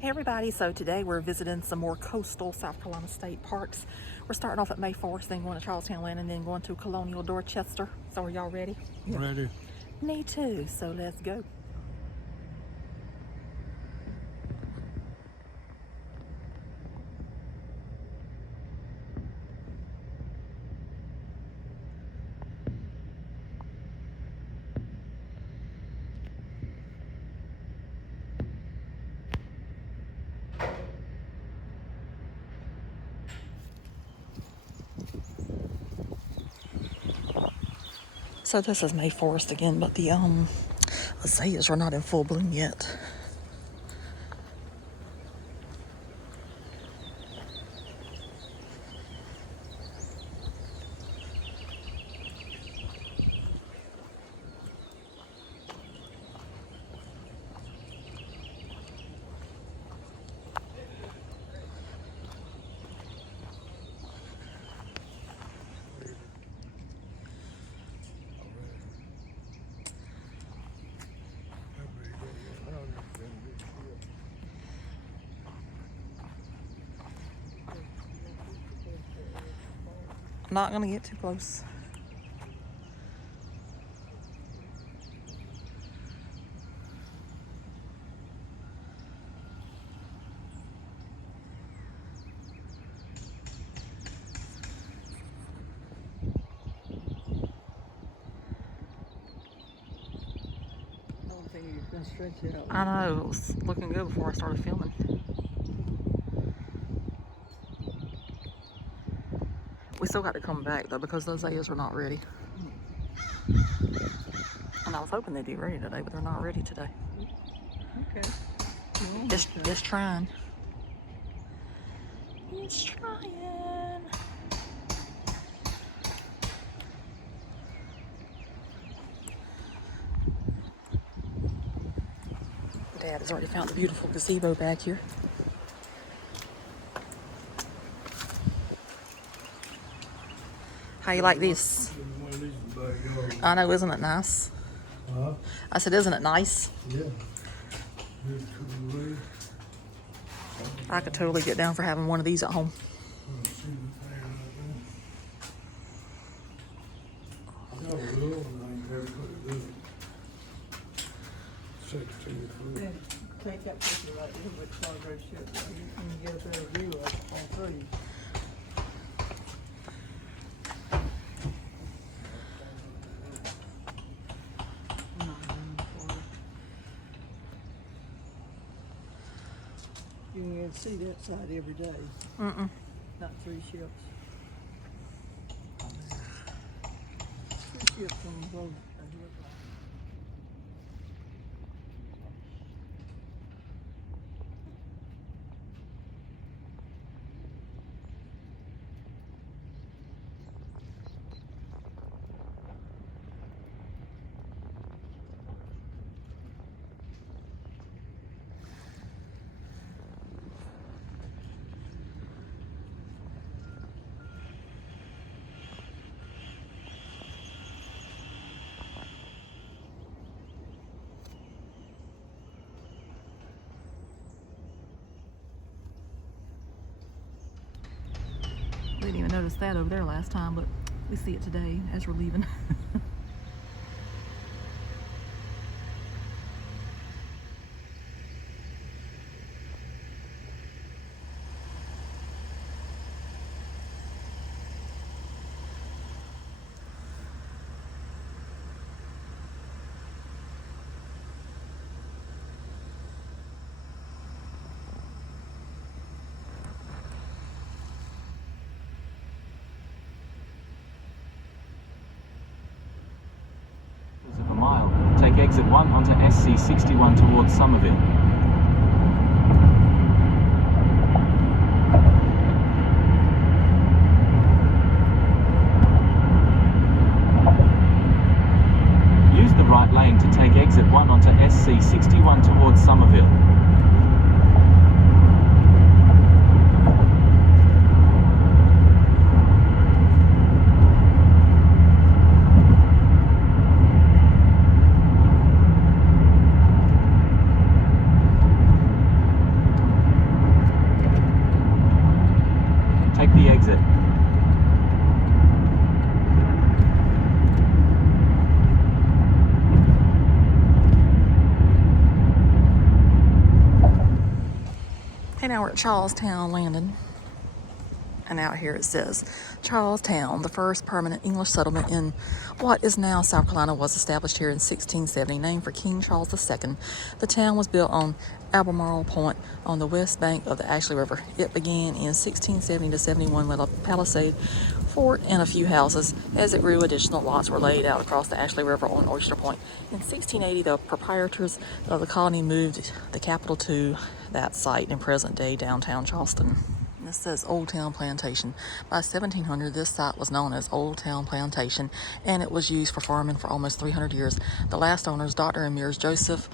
Hey everybody, so today we're visiting some more coastal South Carolina state parks. We're starting off at May Forest, then going to Charles Towne Landing, and then going to Colonial Dorchester. So are y'all ready? Ready. Me too, so let's go. So this is May Forest again, but the azaleas are not in full bloom yet. I'm not gonna get too close. I know, it was looking good before I started filming. We still got to come back though because those azaleas are not ready. And I was hoping they'd be ready today, but they're not ready today. Okay. Just trying. Just trying. Dad has already found the beautiful gazebo back here. How you like this? I know, isn't it nice? I said, isn't it nice? Yeah. I could totally get down for having one of these at home. Take that picture right here with progress ship. You can get a better view of it on trees. You can see that side every day. Mm-mm. Not three ships. Three ships on the boat. We didn't even notice that over there last time, but we see it today as we're leaving. Of a mile. Take exit 1 onto SC 61 towards Somerville. Use the right lane to take exit 1 onto SC 61 towards Somerville. Okay, now we're at Charles Towne Landing. And out here it says, Charles Towne, the first permanent English settlement in what is now South Carolina, was established here in 1670, named for King Charles II. The town was built on Albemarle Point on the west bank of the Ashley River. It began in 1670 to 71 with a palisade fort and a few houses. As it grew, additional lots were laid out across the Ashley River on Oyster Point. In 1680, the proprietors of the colony moved the capital to that site in present-day downtown Charleston. This says Old Town Plantation. By 1700, this site was known as Old Town Plantation, and it was used for farming for almost 300 years. The last owners, Dr. and Ms. Joseph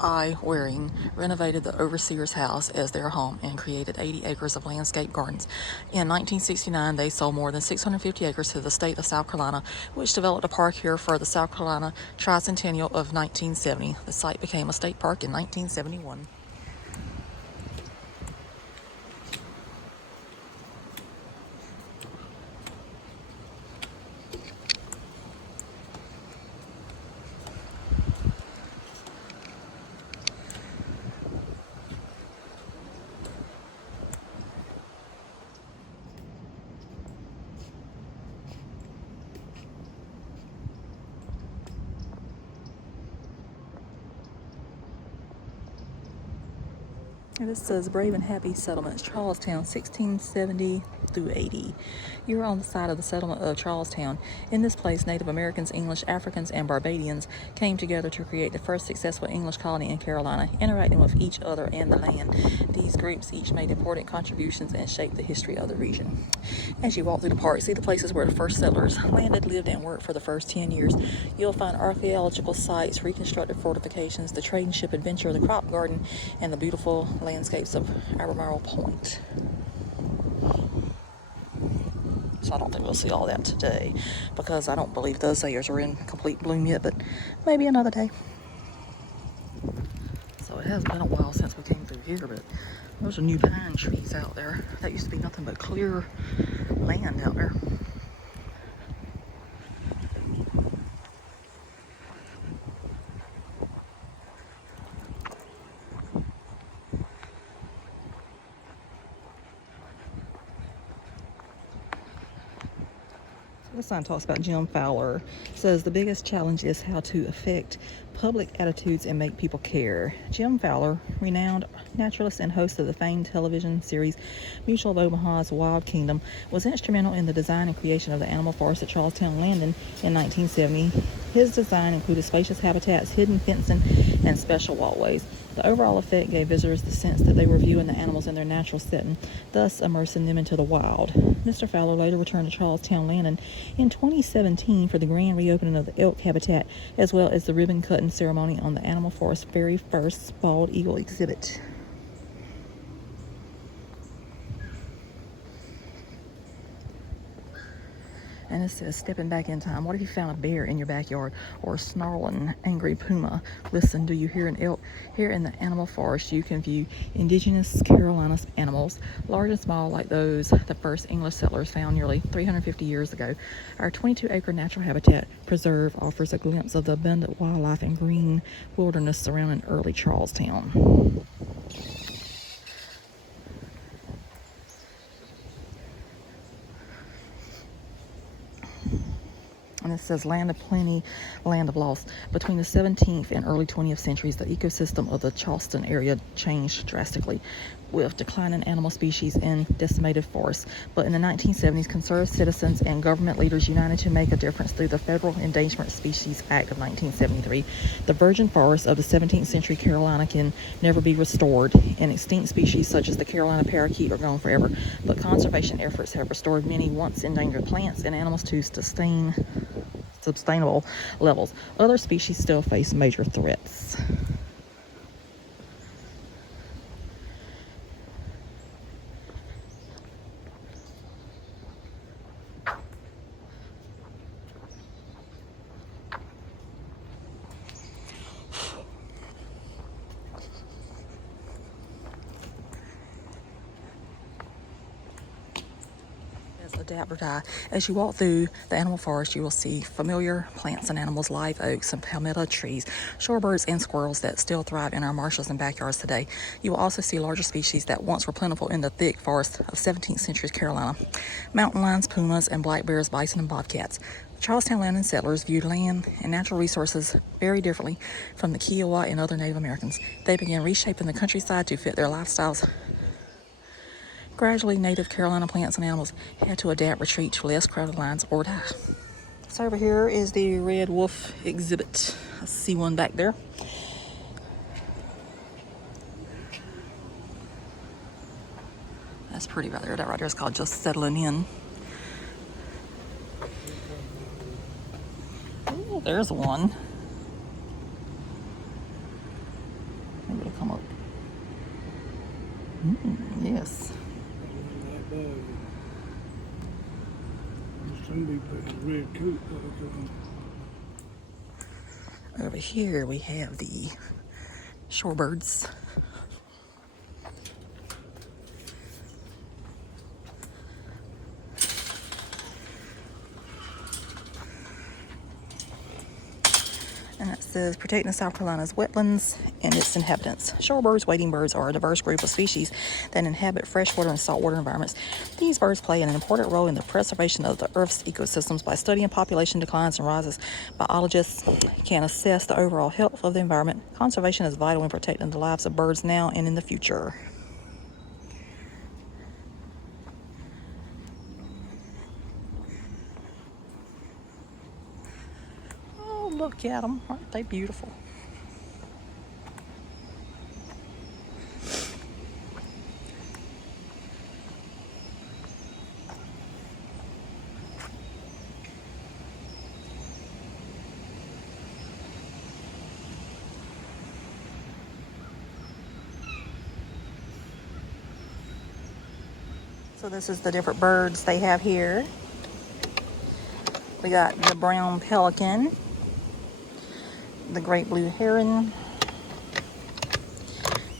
I. Waring, renovated the overseer's house as their home and created 80 acres of landscape gardens. In 1969, they sold more than 650 acres to the state of South Carolina, which developed a park here for the South Carolina Tricentennial of 1970. The site became a state park in 1971. And this says Brave and Happy Settlements, Charlestown, 1670 through 80. You're on the side of the settlement of Charlestown. In this place, Native Americans, English, Africans, and Barbadians came together to create the first successful English colony in Carolina, interacting with each other and the land. These groups each made important contributions and shaped the history of the region. As you walk through the park, see the places where the first settlers landed, lived, and worked for the first 10 years. You'll find archaeological sites, reconstructed fortifications, the trading ship Adventure, the crop garden, and the beautiful landscapes of Albemarle Point. So I don't think we'll see all that today because I don't believe those azaleas are in complete bloom yet, but maybe another day. So it has been a while since we came through here, but those are new pine trees out there. That used to be nothing but clear land out there. This sign talks about Jim Fowler. It says the biggest challenge is how to affect public attitudes and make people care. Jim Fowler, renowned naturalist and host of the famed television series Mutual of Omaha's Wild Kingdom, was instrumental in the design and creation of the animal forest at Charles Towne Landing in 1970. His design included spacious habitats, hidden fencing, and special walkways. The overall effect gave visitors the sense that they were viewing the animals in their natural setting, thus immersing them into the wild. Mr. Fowler later returned to Charles Towne Landing in 2017 for the grand reopening of the elk habitat, as well as the ribbon-cutting ceremony on the animal forest's very first bald eagle exhibit. And it says, stepping back in time. What if you found a bear in your backyard or a snarling, angry puma? Listen, do you hear an elk? Here in the animal forest, you can view indigenous Carolina animals, large and small, like those the first English settlers found nearly 350 years ago. Our 22-acre natural habitat preserve offers a glimpse of the abundant wildlife and green wilderness surrounding early Charlestown. And it says land of plenty, land of loss. Between the 17th and early 20th centuries, the ecosystem of the Charleston area changed drastically, with declining animal species and decimated forests. But in the 1970s, conservative citizens and government leaders united to make a difference through the Federal Endangered Species Act of 1973. The virgin forests of the 17th century Carolina can never be restored, and extinct species such as the Carolina parakeet are gone forever. But conservation efforts have restored many once endangered plants and animals to sustainable levels. Other species still face major threats. A adapt or die. As you walk through the animal forest, you will see familiar plants and animals, live oaks and palmetto trees, shorebirds and squirrels that still thrive in our marshes and backyards today. You will also see larger species that once were plentiful in the thick forests of 17th century Carolina. Mountain lions, pumas, and black bears, bison, and bobcats. The Charleston Landing settlers viewed land and natural resources very differently from the Kiowa and other Native Americans. They began reshaping the countryside to fit their lifestyles. Gradually, native Carolina plants and animals had to adapt, retreat to less crowded lines, or die. So over here is the red wolf exhibit. I see one back there. That's pretty right there. That right there is called Just Settling In. Ooh, there's one. Maybe it'll come up. Yes. Over here we have the shorebirds. And it says protecting South Carolina's wetlands and its inhabitants. Shorebirds, wading birds are a diverse group of species that inhabit freshwater and saltwater environments. These birds play an important role in the preservation of the Earth's ecosystems. By studying population declines and rises, biologists can assess the overall health of the environment. Conservation is vital in protecting the lives of birds now and in the future. Look at them. Aren't they beautiful? So this is the different birds they have here. We got the brown pelican, the great blue heron,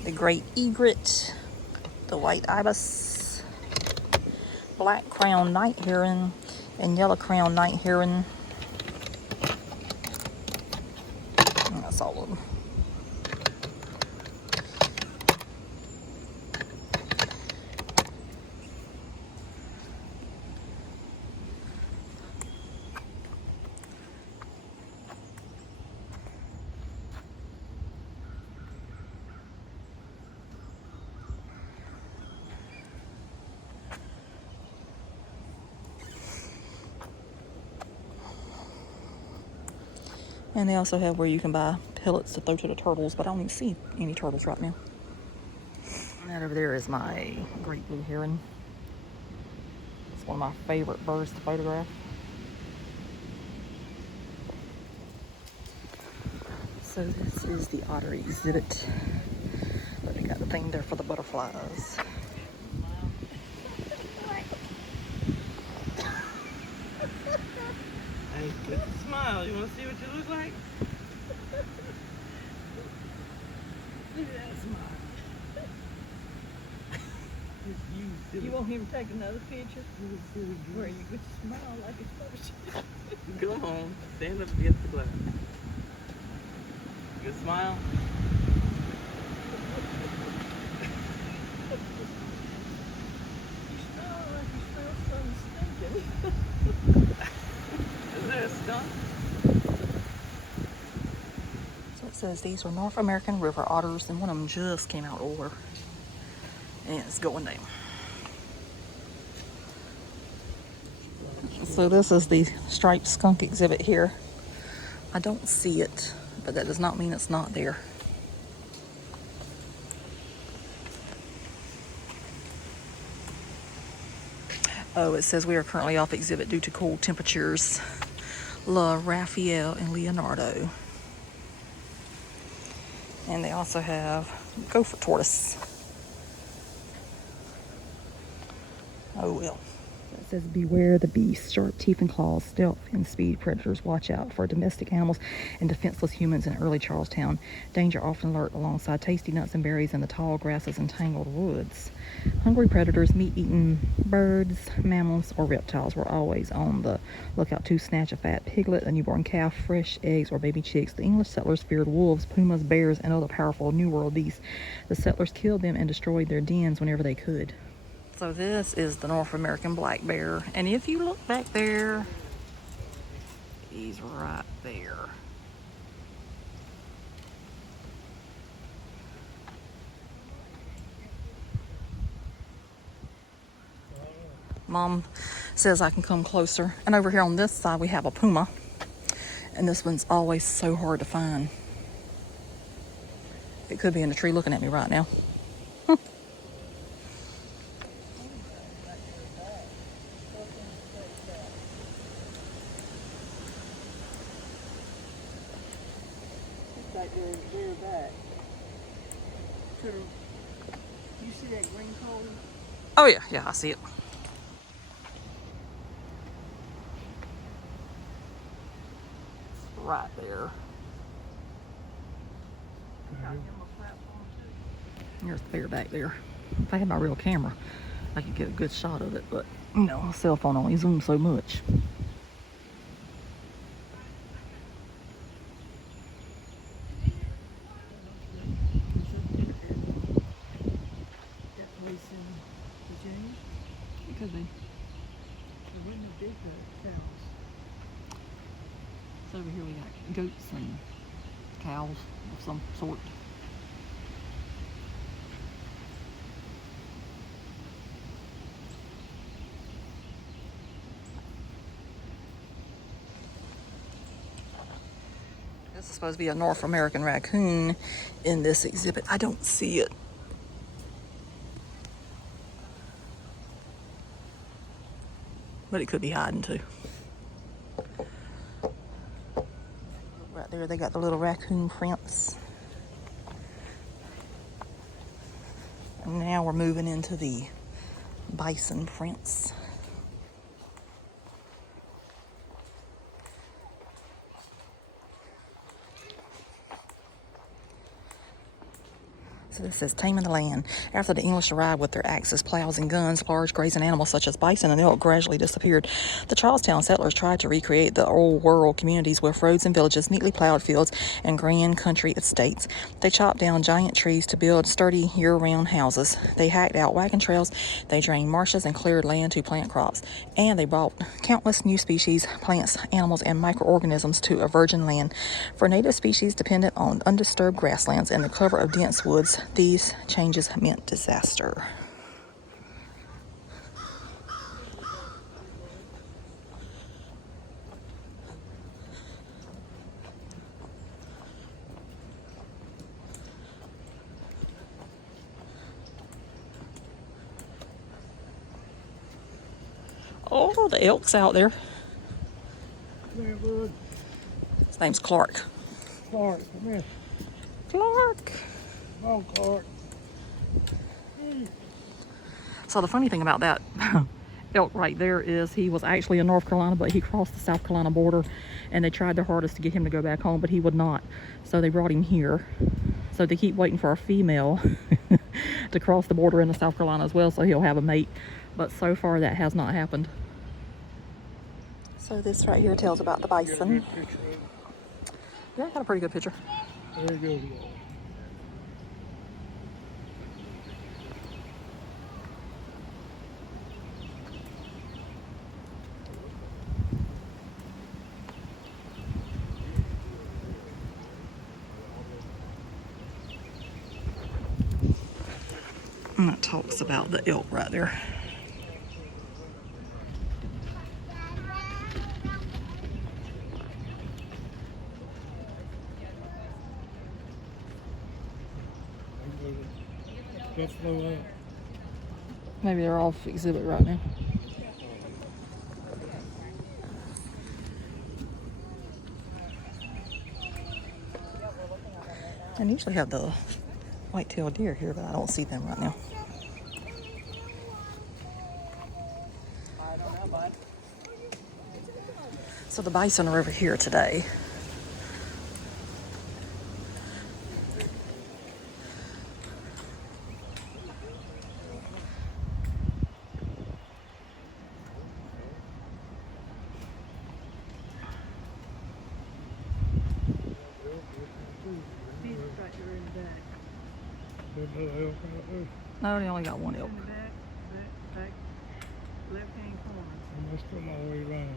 the great egret, the white ibis, black crowned night heron, and yellow crowned night heron. And that's all of them. And they also have where you can buy pellets to throw to the turtles, but I don't even see any turtles right now. And that over there is my great blue heron. It's one of my favorite birds to photograph. So this is the otter exhibit. But they got the thing there for the butterflies. Hey, good smile. You want to see what you look like? Look at that smile. You want him to take another picture? Where you could smile like it's supposed to. Go on, stand up against the glass. Good smile. You smell like you smell something stinking. Is there a skunk? So it says these are North American river otters, and one of them just came out of water. And it's going down. So this is the striped skunk exhibit here. I don't see it, but that does not mean it's not there. Oh, it says we are currently off exhibit due to cold temperatures. La Raphael and Leonardo. And they also have gopher tortoise. Oh well. It says, beware the beast, sharp teeth and claws, stealth and speed predators. Watch out for domestic animals and defenseless humans in early Charlestown. Danger often lurked alongside tasty nuts and berries in the tall grasses and tangled woods. Hungry predators, meat-eating birds, mammals, or reptiles were always on the lookout to snatch a fat piglet, a newborn calf, fresh eggs, or baby chicks. The English settlers feared wolves, pumas, bears, and other powerful New World beasts. The settlers killed them and destroyed their dens whenever they could. So this is the North American black bear, and if you look back there, he's right there. Mom says I can come closer. And over here on this side we have a puma, and this one's always so hard to find. It could be in the tree looking at me right now. Back there, very back. To the, you see that green cone? Oh yeah, I see it. Right there. There's the bear back there. If I had my real camera, I could get a good shot of it, but you know, my cell phone only zooms so much. That place in Virginia? It could be. The women did the cows. So over here we got goats and cows of some sort. This is supposed to be a North American raccoon in this exhibit. I don't see it. But it could be hiding too. Right there, they got the little raccoon prints. And now we're moving into the bison prints. So this says taming the land. After the English arrived with their axes, plows, and guns, large grazing animals such as bison and elk gradually disappeared. The Charlestown settlers tried to recreate the old world communities with roads and villages, neatly plowed fields, and grand country estates. They chopped down giant trees to build sturdy year-round houses. They hacked out wagon trails. They drained marshes and cleared land to plant crops. And they brought countless new species, plants, animals, and microorganisms to a virgin land. For native species dependent on undisturbed grasslands and the cover of dense woods, these changes meant disaster. Oh, the elk's out there. Come here, bud. His name's Clark. Clark, come here. Clark. Come on, Clark. So the funny thing about that elk right there is he was actually in North Carolina, but he crossed the South Carolina border, and they tried their hardest to get him to go back home, but he would not. So they brought him here. So they keep waiting for a female to cross the border into South Carolina as well, so he'll have a mate. But so far that has not happened. So this right here tells about the bison. Yeah, I got a pretty good picture. There you go. And that talks about the elk right there. Maybe they're off exhibit right now. And usually have the white-tailed deer here, but I don't see them right now. bud. So the bison are over here today. He's right there in the back. No, they only got one elk. In the back, back, left-hand corner. Let's come all the way around.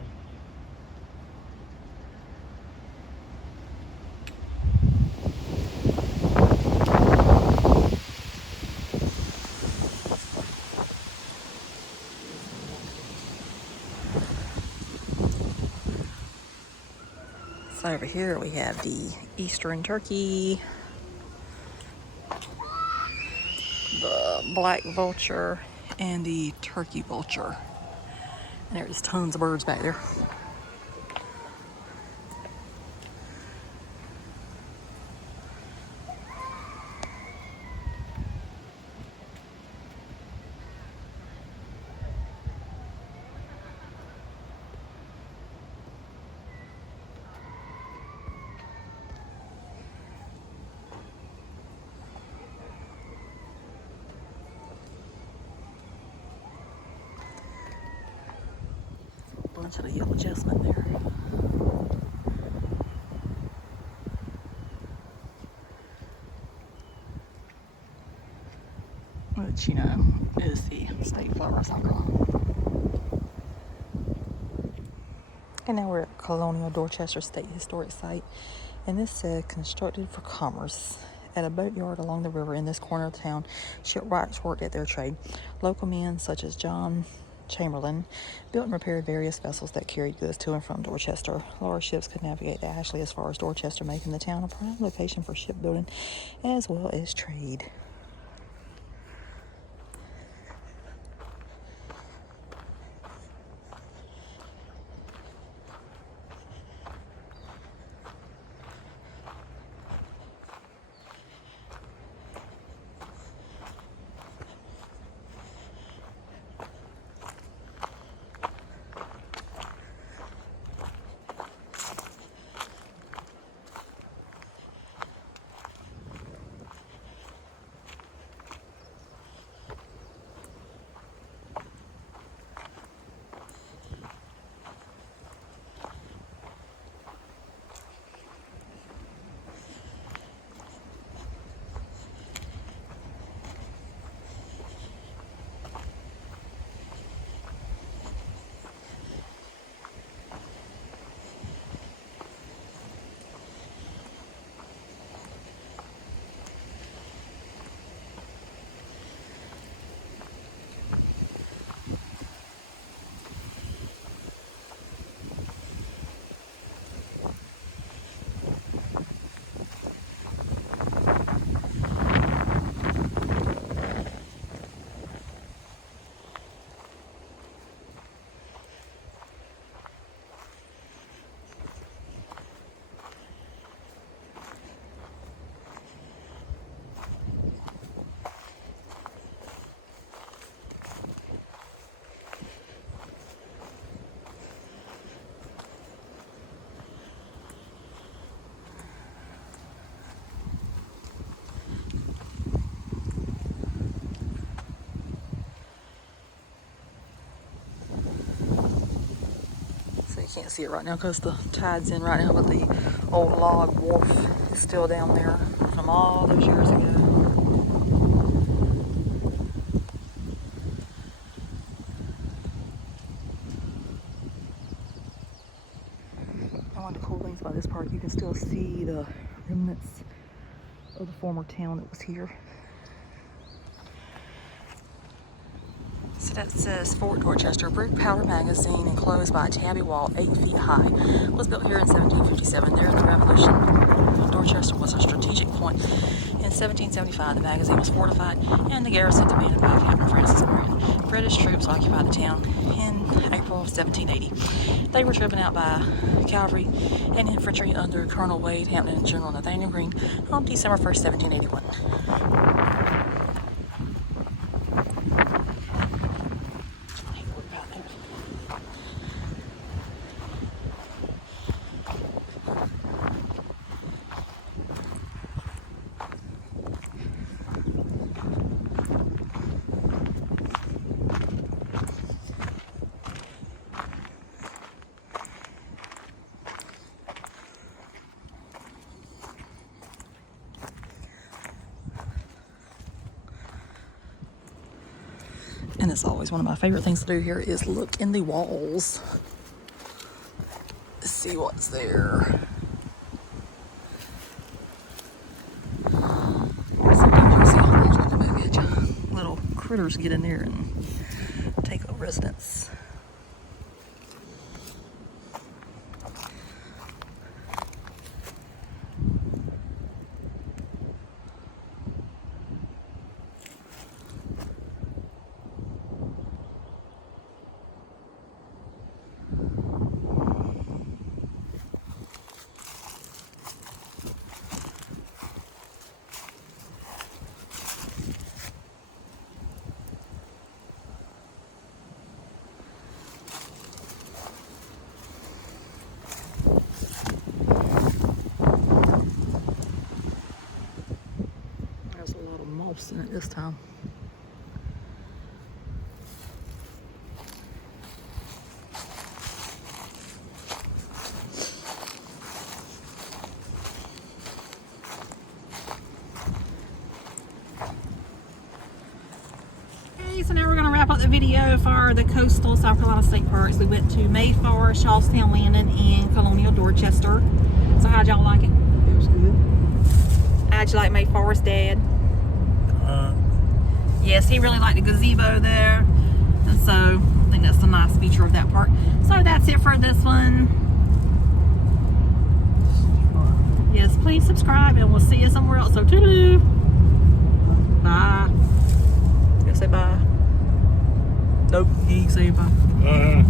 So over here we have the eastern turkey, the black vulture, and the turkey vulture. And there's tons of birds back there. Bunch of the yellow chestnut there. Which, you know, is the state flower of South Carolina. And now we're at Colonial Dorchester State Historic Site. And this said, constructed for commerce. At a boatyard along the river in this corner of town, shipwrights worked at their trade. Local men such as John Chamberlain built and repaired various vessels that carried goods to and from Dorchester. Large ships could navigate the Ashley as far as Dorchester, making the town a prime location for shipbuilding as well as trade. Can't see it right now because the tide's in right now, but the old log wharf is still down there from all those years ago. And one of the cool things about this park, you can still see the remnants of the former town that was here. So that says Fort Dorchester, brick powder magazine enclosed by a tabby wall 8 feet high. Was built here in 1757. During the Revolution, Dorchester was a strategic point. In 1775, the magazine was fortified and the garrison demanded by Captain Francis Marion. British troops occupied the town in April of 1780. They were driven out by cavalry and infantry under Colonel Wade Hampton and General Nathaniel Greene on December 1st, 1781. And it's always one of my favorite things to do here is look in the walls. See what's there. Sometimes you see all these like a movie, little critters get in there and take up residence. There's a lot of moss in it this time. Okay, so now we're going to wrap up the video for the coastal South Carolina state parks. We went to Mayflower, Charles Towne Landing, and Colonial Dorchester. So how'd y'all like it? It was good. How'd you like Mayflower's dad? Yes, he really liked the gazebo there. And so I think that's a nice feature of that park. So that's it for this one. Yes, please subscribe and we'll see you somewhere else. So toodaloo. Bye. You say bye? Nope, he ain't say bye.